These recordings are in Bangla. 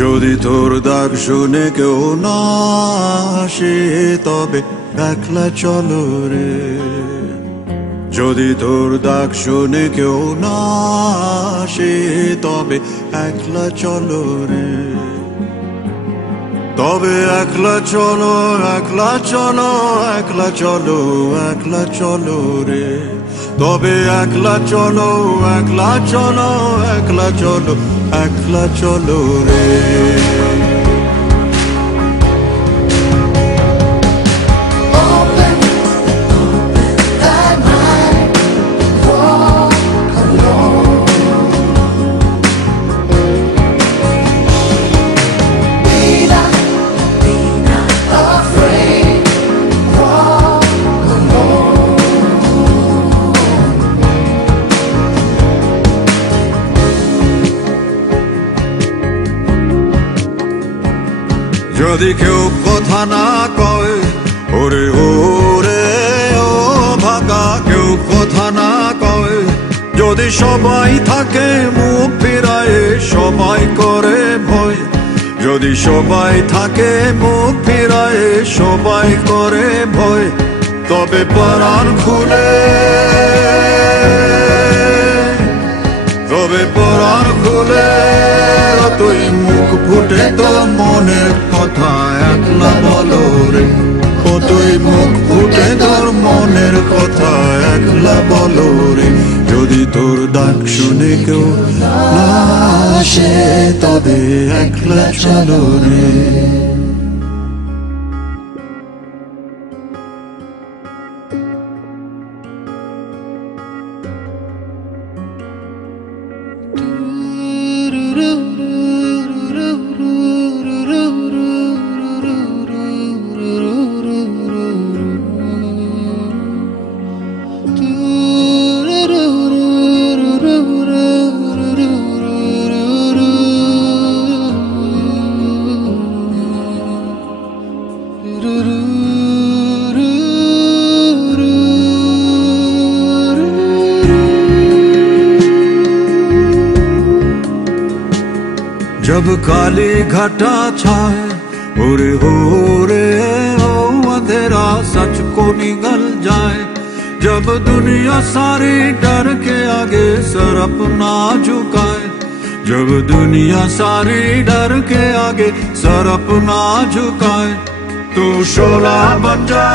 যদি তোর ডাক শুনে কেউ না আসে তবে একলা চলো রে। যদি তোর ডাক শুনে কেউ না আসে তবে একলা চলো রে। তবে একলা চলো, একলা চলো, একলা চলো, একলা চলো রে। তবে একলা চলো, একলা চলো, একলা চলো, একলা চলো রে। যদি কেউ কথা না কয় ওরে ওরে ও ভাগা, কেউ কথা না কয়, যদি সবাই থাকে মুখ ফিরায়ে সবাই করে ভয়, যদি সবাই থাকে মুখ ফিরায়ে সবাই করে ভয়, তবে পরাণ খুলে, তবে পরাণ খুলে তুই মুখ ফুটে তো মনের কথা একলা বলো রে। ও তুই মুখ ফুটে তোর মনের কথা একলা বলো রে। যদি তোর ডাক শুনে কেউ না আসে তবে একলা চলো রে। जब काली घटा छाए ओरे हो रे हो अंधेरा सच को निगल जाए, जब दुनिया सारी डर के आगे सर अपना झुकाए, जब दुनिया सारी डर के आगे सर अपना झुकाए, तू शोला बन जा,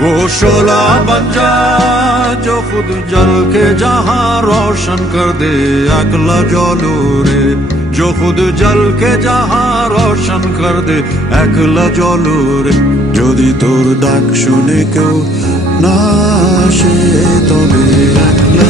वो शोला बन जा जो खुद जल के जहां रोशन कर दे अकला जलो रे, जो खुद जल के जहां रोशन कर दे अकला जलो रे। যদি তোর ডাক শুনে কেউ না আসে তবে একলা